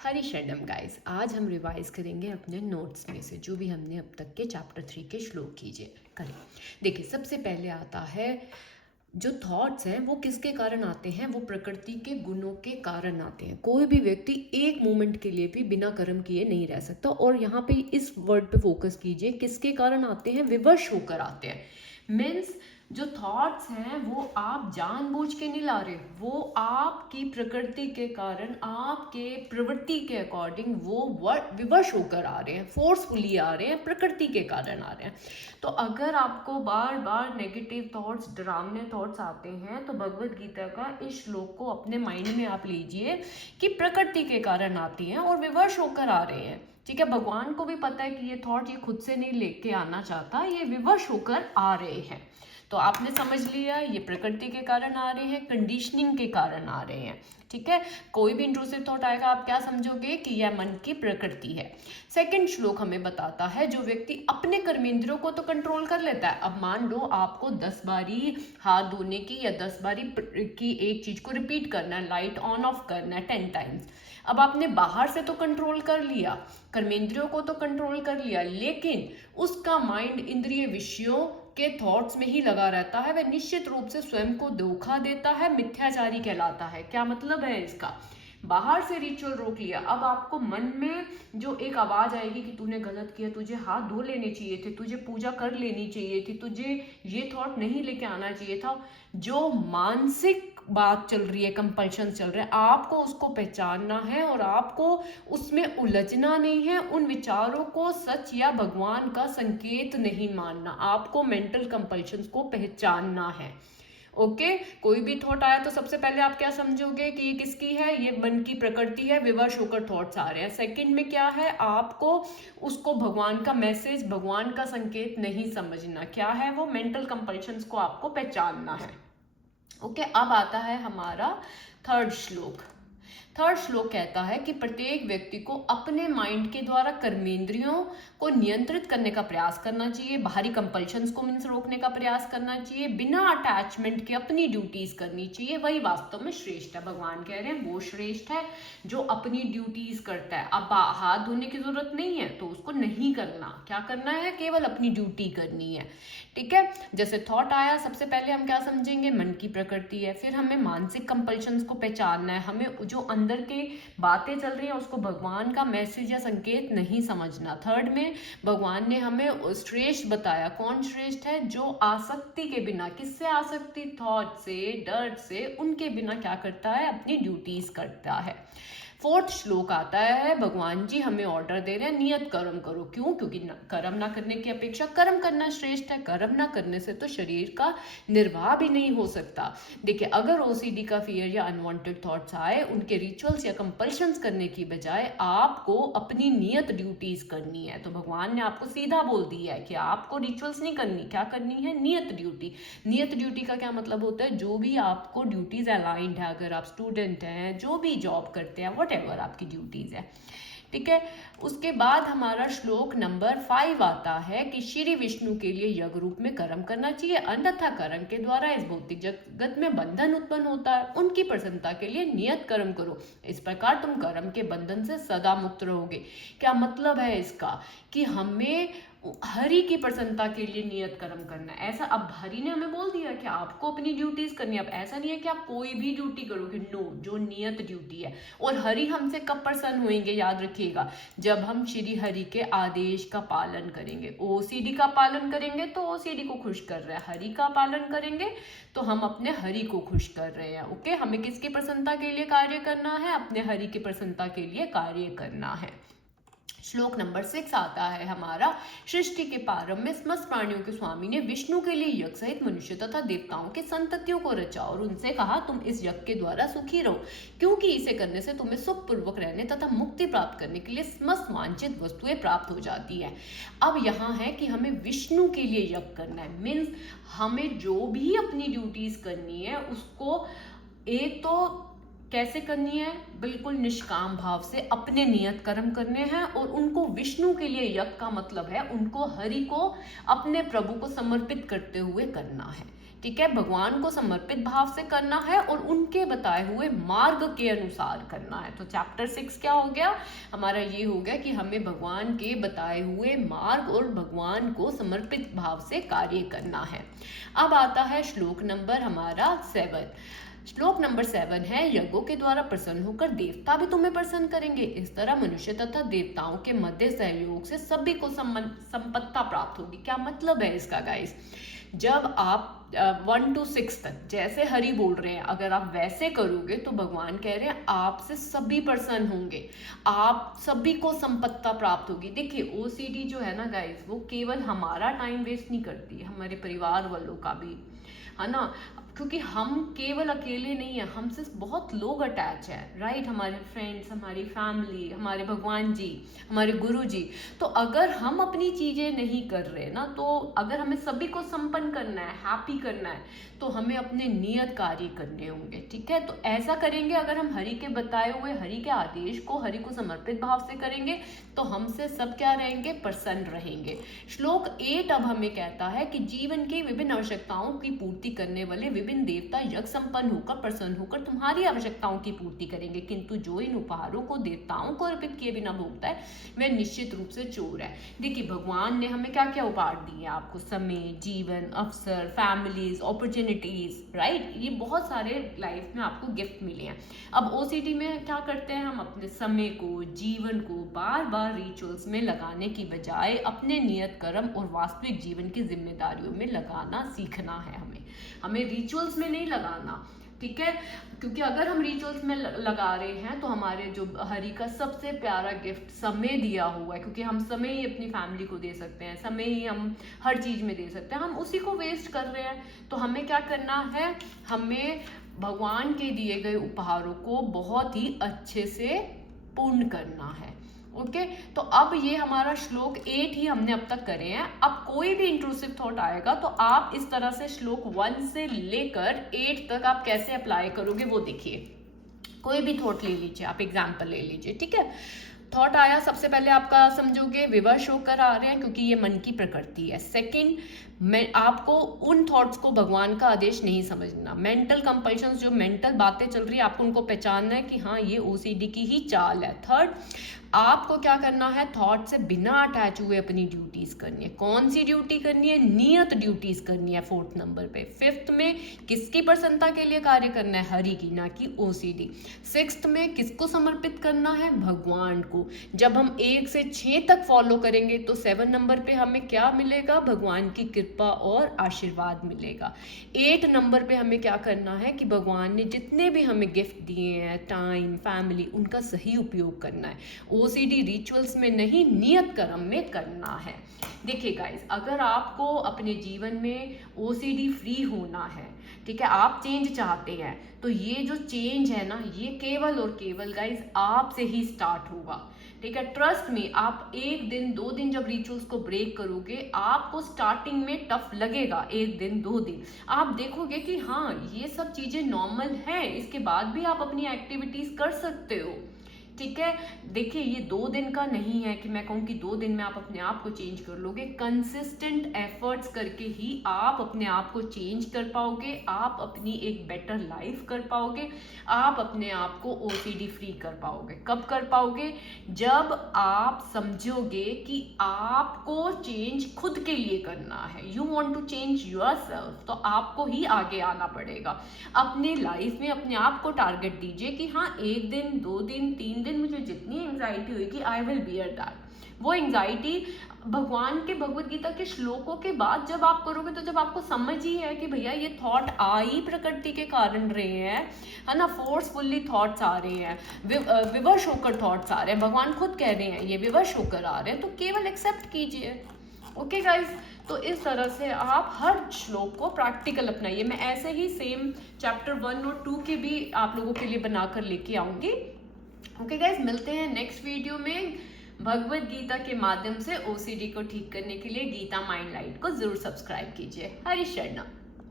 हरी शरणम गाइस। आज हम रिवाइज करेंगे अपने नोट्स में से जो भी हमने अब तक के चैप्टर 3 के श्लोक कीजिए करें। देखिए, सबसे पहले आता है जो थॉट्स हैं वो किसके कारण आते हैं, वो प्रकृति के गुणों के कारण आते हैं। कोई भी व्यक्ति एक मोमेंट के लिए भी बिना कर्म किए नहीं रह सकता। और यहाँ पे इस वर्ड पे फोकस कीजिए, किसके कारण आते हैं, विवश होकर आते हैं। मीन्स जो थॉट्स हैं वो आप जानबूझ के नहीं ला रहे, वो आपकी प्रकृति के कारण, आपके प्रवृत्ति के अकॉर्डिंग वो विवश होकर आ रहे हैं, फोर्सफुली आ रहे हैं, प्रकृति के कारण आ रहे हैं। तो अगर आपको बार बार नेगेटिव थॉट्स, डरावने थॉट्स आते हैं, तो भगवत गीता का इस श्लोक को अपने माइंड में आप लीजिए कि प्रकृति के कारण आती हैं और विवश होकर आ रहे हैं। ठीक है, भगवान को भी पता है कि ये थॉट ये खुद से नहीं लेके आना चाहता, ये विवश होकर आ रहे हैं। तो आपने समझ लिया, ये प्रकृति के कारण आ रहे हैं, कंडीशनिंग के कारण आ रहे हैं। ठीक है, कोई भी इंट्रूसिव थॉट आएगा आप क्या समझोगे कि यह मन की प्रकृति है। सेकंड श्लोक हमें बताता है जो व्यक्ति अपने कर्मेंद्रियों को तो कंट्रोल कर लेता है। अब मान लो आपको 10 बारी हाथ धोने की या 10 बारी की एक चीज को रिपीट करना है, लाइट ऑन ऑफ करना है 10 टाइम्स। अब आपने बाहर से तो कंट्रोल कर लिया, कर्मेंद्रियों को तो कंट्रोल कर लिया, लेकिन उसका माइंड इंद्रिय विषयों के थॉट्स में ही लगा रहता है। वह निश्चित रूप से स्वयं को धोखा देता है, मिथ्याचारी कहलाता है। क्या मतलब है इसका? बाहर से रिचुअल रोक लिया, अब आपको मन में जो एक आवाज आएगी कि तूने गलत किया, तुझे हाथ धो लेने चाहिए थे, तुझे पूजा कर लेनी चाहिए थी, तुझे ये थॉट नहीं लेके आना चाहिए था। जो मानसिक बात चल रही है, कंपल्शन चल रहा है, आपको उसको पहचानना है और आपको उसमें उलझना नहीं है। उन विचारों को सच या भगवान का संकेत नहीं मानना, आपको मेंटल कंपल्शंस को पहचानना है। ओके, कोई भी थॉट आया तो सबसे पहले आप क्या समझोगे कि ये किसकी है, ये मन की प्रकृति है, विवश होकर थॉट्स आ रहे हैं। सेकंड में क्या है, आपको उसको भगवान का मैसेज, भगवान का संकेत नहीं समझना। क्या है वो? मेंटल कंपल्शंस को आपको पहचानना है। ओके, अब आता है हमारा थर्ड श्लोक। थर्ड श्लोक कहता है कि प्रत्येक व्यक्ति को अपने माइंड के द्वारा कर्मेंद्रियों को नियंत्रित करने का प्रयास करना चाहिए, बाहरी कंपल्शंस को मीन्स रोकने का प्रयास करना चाहिए, बिना अटैचमेंट के अपनी ड्यूटीज करनी चाहिए। वही वास्तव में श्रेष्ठ है। भगवान कह रहे हैं वो श्रेष्ठ है जो अपनी ड्यूटीज करता है। अब हाथ धोने की जरूरत नहीं है तो उसको नहीं करना, क्या करना है, केवल अपनी ड्यूटी करनी है। ठीक है, जैसे थॉट आया, सबसे पहले हम क्या समझेंगे, मन की प्रकृति है। फिर हमें मानसिक कंपल्शंस को पहचानना है, हमें जो अंदर की बातें चल रही है उसको भगवान का मैसेज या संकेत नहीं समझना। थर्ड में भगवान ने हमें श्रेष्ठ बताया। कौन श्रेष्ठ है? जो आसक्ति के बिना, किससे आसक्ति, थॉट से, डर से, उनके बिना क्या करता है, अपनी ड्यूटीज करता है। फोर्थ श्लोक आता है, भगवान जी हमें ऑर्डर दे रहे हैं नियत कर्म करो। क्यों? क्योंकि कर्म ना करने की अपेक्षा कर्म करना श्रेष्ठ है। कर्म ना करने से तो शरीर का निर्वाह भी नहीं हो सकता। देखिए, अगर ओसीडी का फियर या अनवांटेड थॉट्स आए, उनके रिचुअल्स या कंपल्शंस करने की बजाय आपको अपनी नियत ड्यूटीज करनी है। तो भगवान ने आपको सीधा बोल दिया है कि आपको रिचुअल्स नहीं करनी, क्या करनी है, नियत ड्यूटी। नियत ड्यूटी का क्या मतलब होता है? जो भी आपको ड्यूटीज अलाइंड है, अगर आप स्टूडेंट हैं, जो भी जॉब करते हैं, वट आपकी ड्यूटीज है। ठीक है, उसके बाद हमारा श्लोक नंबर 5 आता है कि श्री विष्णु के लिए यज्ञ रूप में कर्म करना चाहिए, अन्यथा कर्म के द्वारा इस भौतिक जगत में बंधन उत्पन्न होता है। उनकी प्रसन्नता के लिए नियत कर्म करो, इस प्रकार तुम कर्म के बंधन से सदा मुक्त रहोगे। क्या मतलब है इसका? कि हमें हरि की प्रसन्नता के लिए नियत कर्म करना है। ऐसा अब हरि ने हमें बोल दिया कि आपको अपनी ड्यूटीज करनी है। अब ऐसा नहीं है कि आप कोई भी ड्यूटी करोगे, नो, जो नियत ड्यूटी है। और हरि हमसे कब प्रसन्न होंगे, याद रखिएगा, जब हम श्री हरि के आदेश का पालन करेंगे। ओसीडी का पालन करेंगे तो ओसीडी को खुश कर रहे हैं, हरि का पालन करेंगे तो हम अपने हरि को खुश कर रहे हैं। ओके, हमें किसकी प्रसन्नता के लिए कार्य करना है? अपने हरि की प्रसन्नता के लिए कार्य करना है। श्लोक नंबर 6 आता है हमारा, सृष्टि के प्रारंभ में समस्त प्राणियों के स्वामी ने विष्णु के लिए यज्ञ सहित मनुष्य तथा देवताओं के संततियों को रचा और उनसे कहा, तुम इस यज्ञ के द्वारा सुखी रहो, क्योंकि इसे करने से तुम्हें सुखपूर्वक रहने तथा मुक्ति प्राप्त करने के लिए समस्त वांछित वस्तुएं प्राप्त हो जाती है। अब यहाँ है कि हमें विष्णु के लिए यज्ञ करना है। मीन्स हमें जो भी अपनी ड्यूटीज करनी है उसको एक तो कैसे करनी है, बिल्कुल निष्काम भाव से अपने नियत कर्म करने हैं। और उनको विष्णु के लिए यज्ञ का मतलब है उनको हरि को, अपने प्रभु को समर्पित करते हुए करना है। ठीक है, भगवान को समर्पित भाव से करना है और उनके बताए हुए मार्ग के अनुसार करना है। तो चैप्टर 6 क्या हो गया हमारा, ये हो गया कि हमें भगवान के बताए हुए मार्ग और भगवान को समर्पित भाव से कार्य करना है। अब आता है श्लोक नंबर हमारा 7। श्लोक नंबर 7 है, यज्ञों के द्वारा प्रसन्न होकर देवता भी तुम्हें प्रसन्न करेंगे। इस तरह मनुष्य तथा देवताओं के मध्य सहयोग से सभी को संपत्ता प्राप्त होगी। क्या मतलब है इसका गाइस, जब आप 1 to 6 तक जैसे हरि बोल रहे हैं अगर आप वैसे करोगे तो भगवान कह रहे हैं आपसे सभी प्रसन्न होंगे, आप सभी को संपत्ता प्राप्त होगी। देखिए ओसीडी जो है ना गाइस, वो केवल हमारा टाइम वेस्ट नहीं करती है, हमारे परिवार वालों का भी, है ना, क्योंकि हम केवल अकेले नहीं है, हमसे बहुत लोग अटैच है, राइट, हमारे फ्रेंड्स, हमारी फैमिली, हमारे भगवान जी, हमारे गुरु जी। तो अगर हम अपनी चीजें नहीं कर रहे ना, तो अगर हमें सभी को संपन्न करना है, हैप्पी करना है, तो हमें अपने नियत कार्य करने होंगे, ठीक है। तो ऐसा करेंगे अगर हम हरि के बताए हुए हरि के आदेश को हरि को समर्पित भाव से करेंगे तो हमसे सब क्या रहेंगे, प्रसन्न रहेंगे। श्लोक 8 अब हमें कहता है कि जीवन की विभिन्न आवश्यकताओं की पूर्ति करने वाले विभिन्न देवता यज्ञ संपन्न होकर प्रसन्न होकर तुम्हारी आवश्यकताओं की पूर्ति करेंगे, किंतु जो इन उपहारों को देवताओं को अर्पित किए बिना भोगता है वह निश्चित रूप से चोर है। देखिए भगवान ने हमें क्या क्या उपहार दिए आपको, समय, जीवन, अवसर, फैमिलीज, अपॉर्चुनिटीज, राइट, ये बहुत सारे लाइफ में आपको गिफ्ट मिले हैं। अब ओसीडी में क्या करते हैं, हम अपने समय को, जीवन को बार बार रिचुअल्स में लगाने की बजाय अपने नियत कर्म और वास्तविक जीवन की जिम्मेदारियों में लगाना सीखना है। हमें रिचुअल्स में नहीं लगाना, ठीक है, क्योंकि अगर हम रिचुअल्स में लगा रहे हैं तो हमारे जो हरि का सबसे प्यारा गिफ्ट समय दिया हुआ है, क्योंकि हम समय ही अपनी फैमिली को दे सकते हैं, समय ही हम हर चीज में दे सकते हैं, हम उसी को वेस्ट कर रहे हैं। तो हमें क्या करना है, हमें भगवान के दिए गए उपहारों को बहुत ही अच्छे से पूर्ण करना है। ओके, तो अब ये हमारा श्लोक 8 ही हमने अब तक करे हैं। अब कोई भी इंट्रूसिव थॉट आएगा तो आप इस तरह से श्लोक 1 से लेकर 8 तक आप कैसे अप्लाई करोगे वो देखिए। कोई भी थॉट ले लीजिए, आप एग्जाम्पल ले लीजिए, ठीक है। थॉट आया, सबसे पहले आपका समझोगे विवश होकर आ रहे हैं क्योंकि ये मन की प्रकृति है। सेकंड, मैं आपको उन थॉट्स को भगवान का आदेश नहीं समझना, मेंटल कंपल्शंस, जो मेंटल बातें चल रही है आपको उनको पहचानना है कि हाँ ये ओसीडी की ही चाल है। थर्ड, आपको क्या करना है, थॉट से बिना अटैच हुए अपनी ड्यूटीज करनी है। कौन सी ड्यूटी करनी है, नियत ड्यूटीज करनी है 4th नंबर पे। 5th में किसकी प्रसन्नता के लिए कार्य करना है, हरि की, ना कि ओसीडी। 6th में किसको समर्पित करना है, भगवान को। जब हम 1 से 6 तक फॉलो करेंगे तो 7 नंबर पे हमें क्या मिलेगा, भगवान की कृपा और आशीर्वाद मिलेगा। 8 नंबर पे हमें क्या करना है कि भगवान ने जितने भी हमें गिफ्ट दिए हैं, टाइम, फैमिली, उनका सही उपयोग करना है। ओसीडी रिचुअल्स में नहीं, नियत कर्म में करना है। देखिए गाइस, अगर आपको अपने जीवन में ओसीडी फ्री होना है, ठीक है, आप चेंज चाहते हैं, तो ये जो चेंज है ना, ये केवल और केवल गाइस आपसे ही स्टार्ट होगा, ठीक है। ट्रस्ट में, आप 1 दिन 2 दिन जब रिचुअल्स को ब्रेक करोगे, आपको स्टार्टिंग में टफ लगेगा, 1 दिन 2 दिन आप देखोगे कि हाँ ये सब चीजें नॉर्मल है, इसके बाद भी आप अपनी एक्टिविटीज कर सकते हो, ठीक है। देखिए ये 2 दिन का नहीं है कि मैं कहूँ कि 2 दिन में आप अपने आप को चेंज कर लोगे। कंसिस्टेंट एफर्ट्स करके ही आप अपने आप को चेंज कर पाओगे, आप अपनी एक बेटर लाइफ कर पाओगे, आप अपने आप को ओसीडी फ्री कर पाओगे। कब कर पाओगे, जब आप समझोगे कि आपको चेंज खुद के लिए करना है। You want to change yourself, तो आपको ही आगे आना पड़ेगा। अपने लाइफ में अपने आप को टारगेट दीजिए कि हाँ 1 दिन 2 दिन 3 दिन मुझे जितनी एंजाइटी होगी आई विल बियर दैट। वो एंजाइटी भगवान के भगवत गीता के श्लोकों के बाद जब आप करोगे, तो जब आपको समझ ही है कि भैया ये थॉट आ ही प्रकृति के कारण रहे हैं, है ना, फोर्सफुली थॉट्स आ रहे हैं, विवश होकर थॉट्स आ रहे हैं, भगवान खुद कह रहे हैं ये विवश होकर आ रहे हैं, तो केवल एक्सेप्ट कीजिए। ओके गाइज, तो इस तरह से आप हर श्लोक को प्रैक्टिकल अपनाइए। मैं ऐसे ही सेम चैप्टर 1 और 2 के भी आप लोगों के लिए बनाकर लेके आऊंगी। ओके गाइज, मिलते हैं नेक्स्ट वीडियो में। भगवत गीता के माध्यम से ओसीडी को ठीक करने के लिए गीता माइंड लाइट को जरूर सब्सक्राइब कीजिए। हरि शरणम।